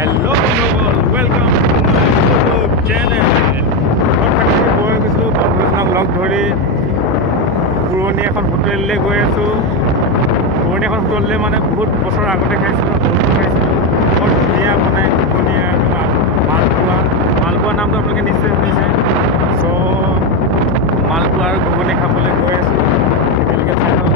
Hello, welcome to my YouTube channel. মই গৈছোঁ বন্ধুজনক লগ ধৰি পুৰণি এখন হোটেললৈ গৈ আছোঁ। পুৰণি এখন হোটেললৈ মানে বহুত বছৰ আগতে খাইছিলোঁ, বৰ ধুনীয়া বনাই ধুনীয়া মালপোৱা নামটো আপোনালোকে নিশ্চয় শুনিছে। চ' মালপোৱা আৰু ঘুগুনি খাবলৈ গৈ আছোঁ। একেলগে চাই লওঁ।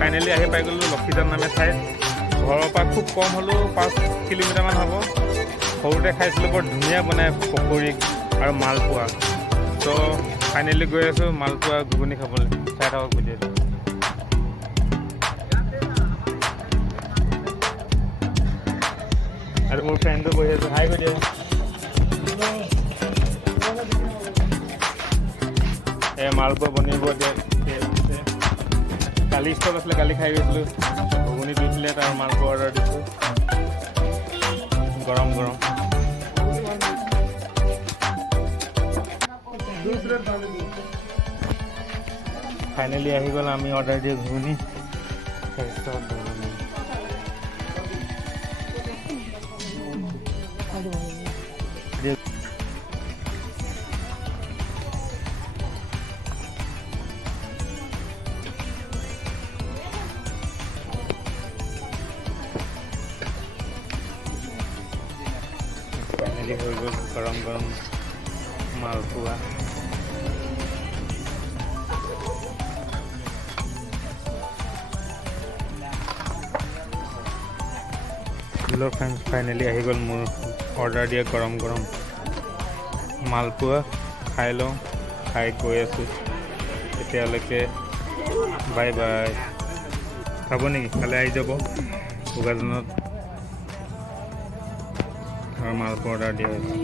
ফাইনেলি আহি পাই গ'লোঁ লক্ষীদান নামে ঠাইত। ঘৰৰ পৰা খুব কম হ'লেও 5 কিলোমিটাৰমান হ'ব। সৰুতে খাইছিলোঁ, বৰ ধুনীয়া বনাই পকৰি আৰু মালপোৱা। ত' ফাইনেলি গৈ আছোঁ মালপোৱা ঘুগুনি খাবলৈ। চাই থাকক ভিডিঅ'টো। আৰু মোৰ ফ্ৰেণ্ডো বহি আছোঁ, হাই কৰি দিয়ে। মালপোৱা বনিব দিয়ে। কালি ষ্টক আছিলে, কালি খাই গৈছিলোঁ। ঘুগুনি 2 প্লেট আৰু মালপোৱা অৰ্ডাৰ দিছোঁ। গৰম গৰম। ফাইনেলি আহি গ'ল আমি অৰ্ডাৰ দিয়া ঘুগুনি। ফাইনেলি হৈ গ'ল গৰম গৰম মালপোৱা। হেল্ল' ফ্ৰেণ্ডছ, ফাইনেলি আহি গ'ল মোৰ অৰ্ডাৰ দিয়া গৰম গৰম মালপোৱা। খাই লওঁ, খাই গৈ আছোঁ এতিয়ালৈকে। Bye bye. খাব নেকি? কালি আহি যাব উগাজনত আৰু মালপোৱা অৰ্ডাৰ দিয়া হৈছে।